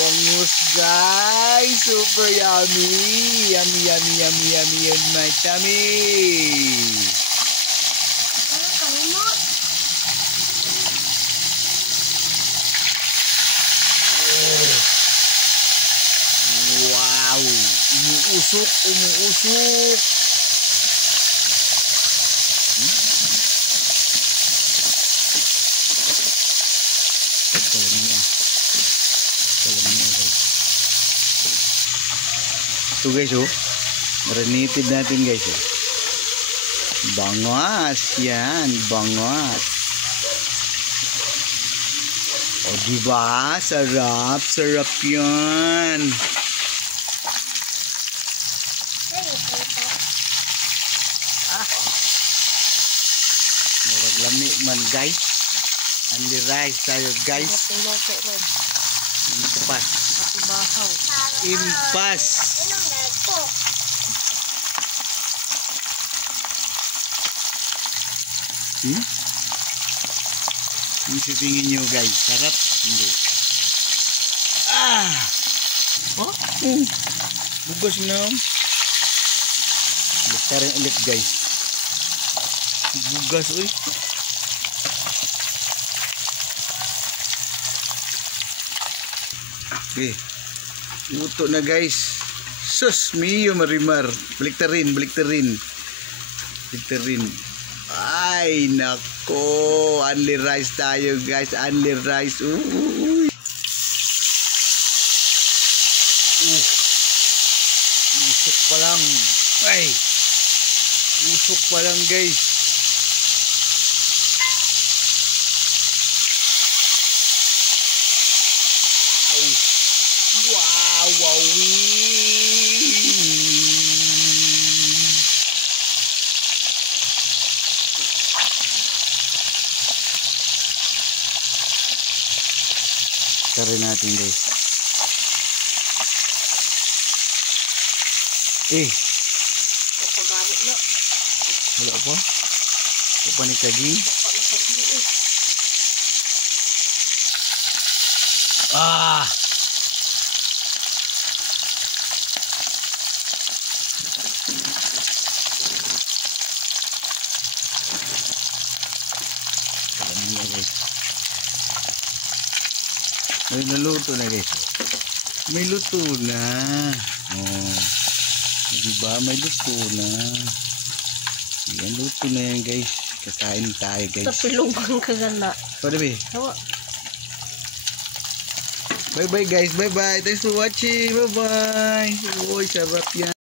Bangus guys, super yummy. Yummy, yummy, yummy, yummy in my tummy. Wow, umuusok, umuusok. Ito guys, oh, marinitid natin guys, oh. Bangas yan, bangas. O diba, sarap, sarap yan. Murag lami man guys. Only rice tayo guys. Impas. Impas. Ini tingin nyo guys, sarap hindi. Oh, bugas na. Buktarin ulit guys. Bugas uy. Okay, luto na guys. Sus mio marimar. Baliktarin, baliktarin. Baliktarin. Ay nako, only rice tayo guys, only rice. Usok pa lang. Ay, usok pa lang guys. Ay, wow, wow. Karin natin guys. Wala pa. Wala pa ni kaging. May naluto na guys. May luto na. Oh. Diba? May luto na. Yan, luto na yan guys. Kakain tayo guys. Sa pilungang kagana. Pwede ba? Bye bye guys. Bye bye. Thanks for watching. Bye bye. Uy, sarap yan.